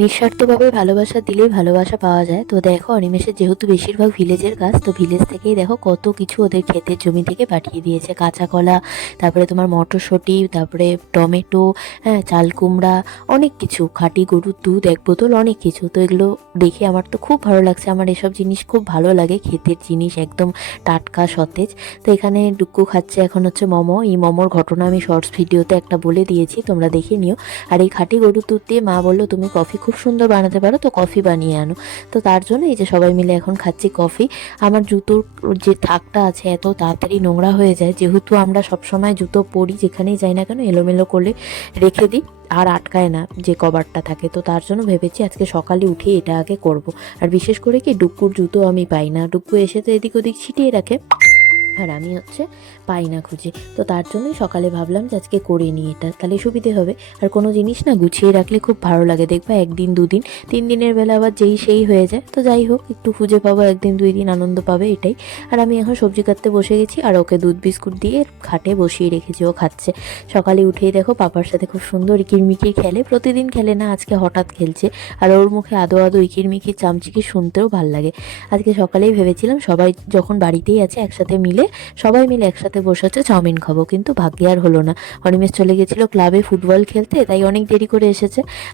নিঃস্বার্থভাবে ভালোবাসা দিলেই ভালোবাসা পাওয়া যায়। তো দেখো, অনিমেষের যেহেতু বেশিরভাগ ভিলেজের কাজ তো ভিলেজ থেকেই দেখো কত কিছু ওদের ক্ষেতের জমি থেকে পাঠিয়ে দিয়েছে। কাঁচা কলা তারপরে তোমার মটরশুঁটি, তারপরে টমেটো হ্যাঁ চাল কুমড়া অনেক কিছু। খাঁটি গরুর দুধ, এক বোতল, অনেক কিছু। তো এগুলো দেখে আমার তো খুব ভালো লাগছে। আমার এসব জিনিস খুব ভালো লাগে, ক্ষেতের জিনিস একদম টাটকা, সতেজ। তো এখানে ডুক্কু খাচ্ছে এখন হচ্ছে মোমো। এই মোমোর ঘটনা আমি শর্টস ভিডিওতে একটা বলে দিয়েছি, তোমরা দেখে নিও। আর এই খাঁটি গরুর দুধ দিয়ে মা বলল, তুমি কফি খুব সুন্দর বানাতে পারো, তো কফি বানিয়ে আনো। তো তার জন্য এই যে সবাই মিলে এখন খাচ্ছি কফি। আমার জুতোর যে থাকটা আছে, এত তাড়াতাড়ি নোংরা হয়ে যায়। যেহেতু আমরা সবসময় জুতো পরি, যেখানেই যাই না কেন, এলোমেলো করলে রেখে দিই, আর আটকায় না যে কভারটা থাকে। তো তার জন্য ভেবেছি আজকে সকালে উঠে এটা আগে করব। আর বিশেষ করে কি, ডুক্কুর জুতো আমি পাই না। ডুক্কু এসে তো এদিক ওদিক ছিটিয়ে রাখে। আর আমি হচ্ছে পাই না খুঁজে। তো তার জন্যই সকালে ভাবলাম যে আজকে করে নিই এটা। তাহলে সুবিধে হবে। আর কোনো জিনিস না গুছিয়ে রাখলে খুব ভালো লাগে। দেখবা একদিন, দুদিন, তিন দিনের বেলা আবার যেই সেই হয়ে যায়। তো যাই হোক, একটু খুঁজে পাবো, একদিন, দুই দিন আনন্দ পাবে এটাই। আর আমি এখন সবজি কাটতে বসে গেছি আর ওকে দুধ, বিস্কুট দিয়ে খাটে বসিয়ে রেখেছি, ও খাচ্ছে। সকালে উঠেই দেখো পাপার সাথে খুব সুন্দর ইকিরমিকির খেলে। প্রতিদিন খেলে না, আজকে হঠাৎ খেলছে। আর ওর মুখে আদো আদো ইকিরমিকির চামচিকি শুনতেও ভালো লাগে। আজকে সকালেই ভেবেছিলাম সবাই যখন বাড়িতেই আছে একসাথে মিলে সবাই মিলে একসাথে বসে হচ্ছে চাউমিন খাব। কিন্তু ভাগ্যে আর হলো না। অনিমেষ চলে গেছিল ক্লাবে ফুটবল খেলতে, তাই অনেক দেরি করে এসেছে।